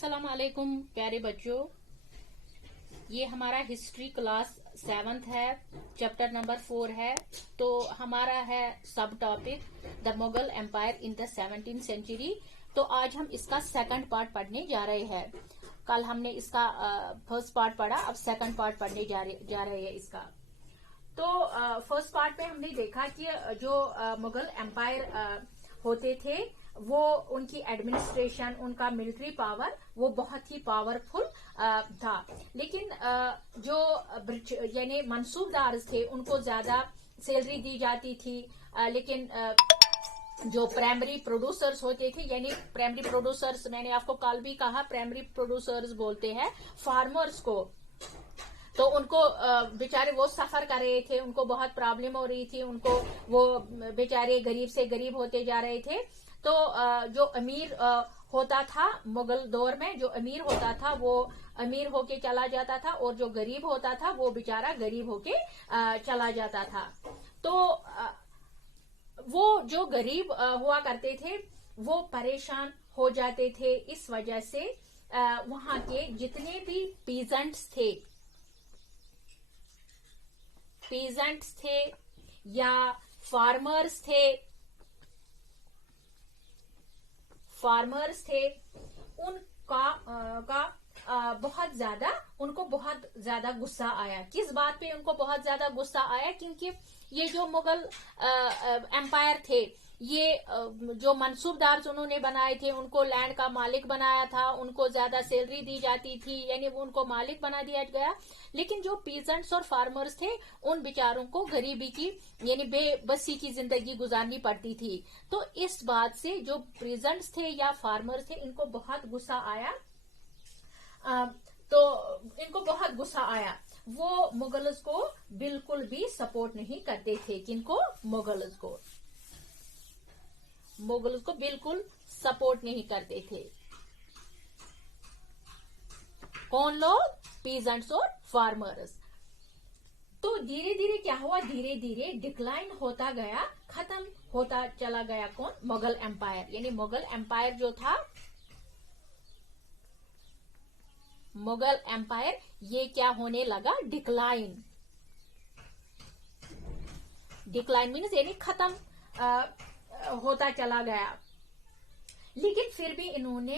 अस्सलाम वालेकुम प्यारे बच्चों, ये हमारा हिस्ट्री क्लास 7th है, चैप्टर नंबर 4 है। तो हमारा है सब topic the Mughal empire in the 17th century. तो आज हम इसका सेकंड पार्ट पढ़ने जा रहे हैं। कल हमने इसका फर्स्ट पार्ट पढ़ा, अब सेकंड पार्ट पढ़ने जा रहे हैं इसका। तो फर्स्ट पार्ट में हमने देखा कि जो मुगल एम्पायर होते थे वो उनकी एडमिनिस्ट्रेशन, उनका मिलिट्री पावर वो बहुत ही पावरफुल था। लेकिन जो यानी मंसूबदार थे उनको ज्यादा सैलरी दी जाती थी। लेकिन जो प्राइमरी प्रोड्यूसर्स होते थे, यानी प्राइमरी प्रोड्यूसर्स मैंने आपको कल भी कहा, प्राइमरी प्रोड्यूसर्स बोलते हैं फार्मर्स को। तो उनको बेचारे वो सफर कर रहे थे, उनको बहुत प्रॉब्लम हो रही थी, उनको वो बेचारे गरीब से गरीब होते जा रहे थे। तो जो अमीर होता था मुगल दौर में, जो अमीर होता था वो अमीर होके चला जाता था, और जो गरीब होता था वो बेचारा गरीब होके चला जाता था। तो वो जो गरीब हुआ करते थे वो परेशान हो जाते थे। इस वजह से वहां के जितने भी पीजेंट्स थे या फार्मर्स थे उनका उनको बहुत ज्यादा गुस्सा आया। किस बात पे उनको बहुत ज्यादा गुस्सा आया? क्योंकि ये जो मुगल एम्पायर थे, ये जो मंसूबदार उन्होंने बनाए थे, उनको लैंड का मालिक बनाया था, उनको ज्यादा सैलरी दी जाती थी, यानी वो उनको मालिक बना दिया गया। लेकिन जो पीजेंट्स और फार्मर्स थे उन बेचारों को गरीबी की यानी बेबसी की जिंदगी गुजारनी पड़ती थी। तो इस बात से जो पीजेंट्स थे या फार्मर्स थे इनको बहुत गुस्सा आया। इनको बहुत गुस्सा आया। वो मुगल्स को बिल्कुल भी सपोर्ट नहीं करते थे। किनको? मुगल्स को बिल्कुल सपोर्ट नहीं करते थे। कौन लोग? पीजेंट्स और फार्मर्स। तो धीरे धीरे क्या हुआ? धीरे धीरे डिक्लाइन होता गया, खत्म होता चला गया। कौन? मुगल एम्पायर। यानी मुगल एम्पायर जो था, मुगल एम्पायर ये क्या होने लगा? डिक्लाइन मीन्स यानी खत्म होता चला गया। लेकिन फिर भी इन्होंने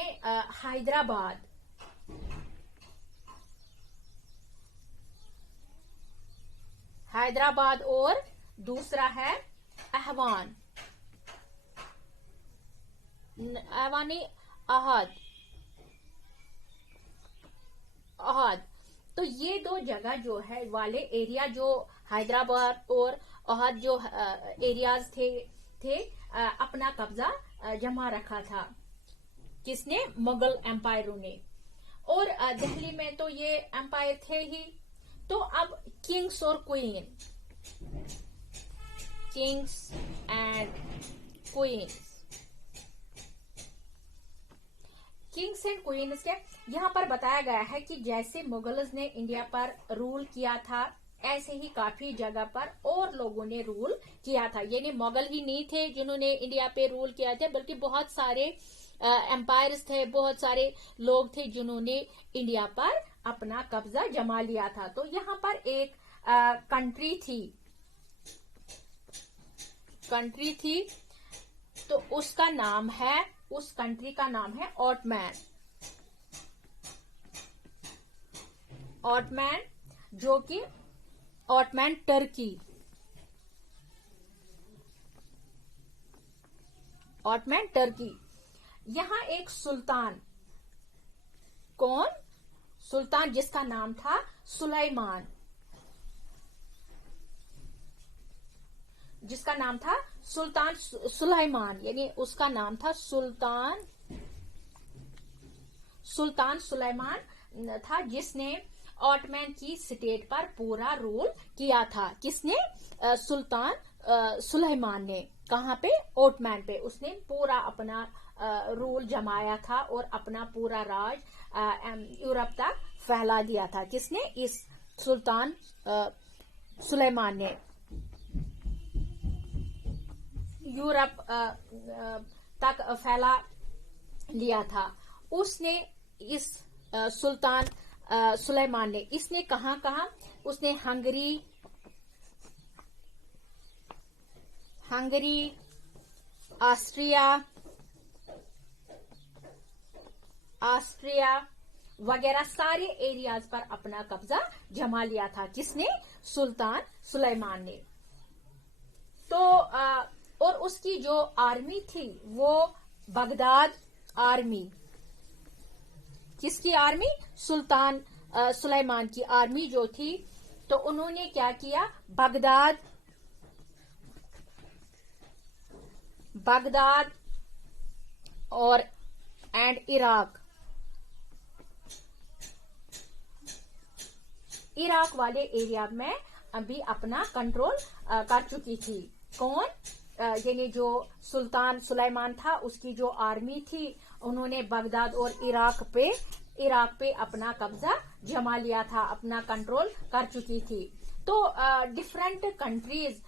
हैदराबाद और दूसरा है अहवान अहद। तो ये दो जगह जो है वाले एरिया, जो हैदराबाद और अहद जो एरियाज थे अपना कब्जा जमा रखा था। किसने? मुगल एम्पायरों ने। और दिल्ली में तो ये एम्पायर थे ही। तो अब किंग्स और किंग्स एंड क्वींस के यहाँ पर बताया गया है कि जैसे मुगल्स ने इंडिया पर रूल किया था, ऐसे ही काफी जगह पर और लोगों ने रूल किया था। यानी मुगल ही नहीं थे जिन्होंने इंडिया पे रूल किया था, बल्कि बहुत सारे एम्पायर्स थे, बहुत सारे लोग थे जिन्होंने इंडिया पर अपना कब्जा जमा लिया था। तो यहाँ पर एक कंट्री थी। तो उस कंट्री का नाम है ऑटमैन, जो कि ऑटमैन टर्की। यहाँ एक सुल्तान, कौन? सुल्तान जिसका नाम था सुलाइमान, सुल्तान सुलाइमान, यानी उसका नाम था सुल्तान सुलाइमान था, जिसने ऑटमैन की स्टेट पर पूरा रूल किया था। किसने? सुल्तान सुलाइमान ने। कहाँ पे? ऑटमैन पे। उसने पूरा अपना रूल जमाया था और अपना पूरा राज यूरोप तक फैला दिया था। किसने? इस सुल्तान सुलाइमान ने यूरोप तक फैला लिया था। उसने इस सुल्तान सुलेमान ने, इसने कहाँ कहाँ, उसने हंगरी, ऑस्ट्रिया वगैरह सारे एरियाज पर अपना कब्जा जमा लिया था। किसने? सुल्तान सुलेमान ने। तो और उसकी जो आर्मी थी वो बगदाद आर्मी, किसकी आर्मी? सुल्तान सुलेमान की आर्मी जो थी, तो उन्होंने क्या किया? बगदाद और एंड इराक वाले एरिया में अभी अपना कंट्रोल कर चुकी थी। कौन? यानी जो सुल्तान सुलेमान था, उसकी जो आर्मी थी, उन्होंने बगदाद और इराक पे अपना कब्जा जमा लिया था, अपना कंट्रोल कर चुकी थी। तो डिफरेंट कंट्रीज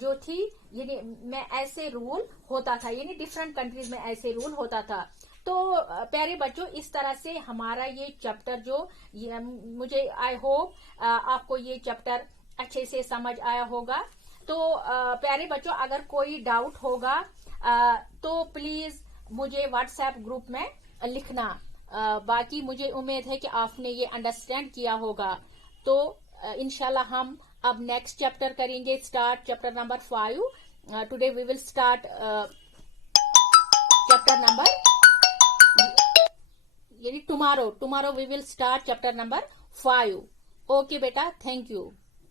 जो थी, यानी में ऐसे रूल होता था, यानी डिफरेंट कंट्रीज में ऐसे रूल होता था। तो प्यारे बच्चों, इस तरह से हमारा ये चैप्टर मुझे आई होप आपको ये चैप्टर अच्छे से समझ आया होगा। तो प्यारे बच्चों, अगर कोई डाउट होगा तो प्लीज मुझे व्हाट्सएप ग्रुप में लिखना। बाकी मुझे उम्मीद है कि आपने ये अंडरस्टैंड किया होगा। तो इंशाल्लाह हम अब नेक्स्ट चैप्टर करेंगे, start chapter number 5। Today we will start chapter number, यानी tomorrow we will start chapter number 5। Okay बेटा, थैंक यू।